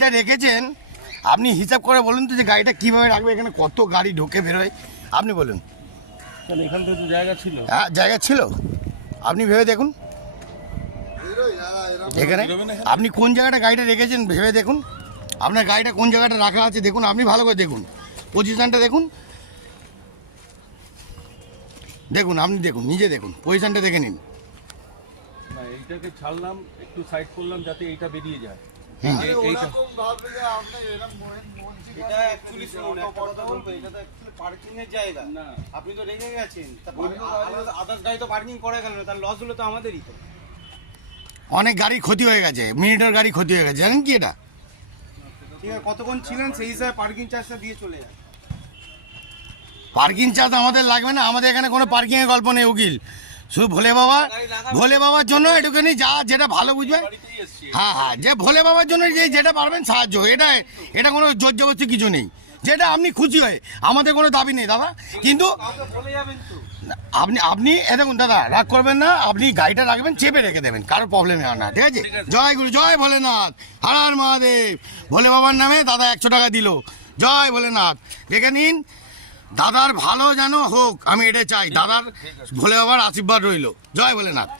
গাড়িটা রেখেছেন আপনি হিসাব করে বলুন তো যে গাড়িটা কীভাবে রাখবে, এখানে কত গাড়ি ঢোকে বেরোয় আপনি বলুন। এখান থেকে তো জায়গা ছিল। হ্যাঁ জায়গা ছিল, আপনি ভেবে দেখুন এখানে আপনি কোন জায়গাটা গাড়িটা রেখেছেন ভেবে দেখুন, আপনার গাড়িটা কোন জায়গাটা রাখা আছে দেখুন, আপনি ভালো করে দেখুন পজিশানটা দেখুন, দেখুন আপনি দেখুন নিজে দেখুন পজিশানটা দেখে নিন। না এইটাকে ছাড়লাম একটু সাইড করলাম যাতে এইটা বেরিয়ে যায়। হ্যাঁ। এটা অ্যাকচুয়ালি শুনুন, একটা কথা বলবো, এটা তো অ্যাকচুয়ালি পার্কিং এর জায়গা না। আপনি তো রেখে গেছেন, আদার্স গাড়ি তো পার্কিং করে গেল না, তার লস হলো তো আমাদেরই তো। অনেক গাড়ি ক্ষতি হয়ে গেছে, মিনিটের গাড়ি ক্ষতি হয়ে গেছে, জানেন কি এটা? ঠিক আছে, কতক্ষণ ছিলেন সেই হিসাবে পার্কিং চার্জটা দিয়ে চলে যায়। পার্কিং চার্জ আমাদের লাগবে না, আমাদের এখানে কোনো পার্কিংয়ের গল্প নেই উকিল, শুধু ভোলে বাবার জন্য এটুকুনি যা যেটা ভালো বুঝবে। বাড়িতেই এসছি। হ্যাঁ হ্যাঁ, যে ভোলে বাবার জন্য যেটা পারবেন সাহায্য, এটা কোনো জোর জবরদস্তি কিছু নেই, যেটা আপনি খুশি হয়ে, আমাদের কোনো দাবি নেই দাদা। কিন্তু কাউকে বলে যাবেন তো। আপনি দেখুন দাদা রাগ করবেন না, আপনি গাড়িটা রাখবেন চেপে রেখে দেবেন, কারোর প্রবলেম হয় না, ঠিক আছে? জয় গুরু জয় ভোলেনাথ, হর হর মহাদেব। ভোলে বাবার নামে দাদা 100 টাকা দিল, জয় ভোলেনাথ। দেখে নিন, দাদার ভালো যেন হোক আমি এটা চাই, দাদার ভোলে বাবার আশীর্বাদ রইল, জয় ভোলেনাথ।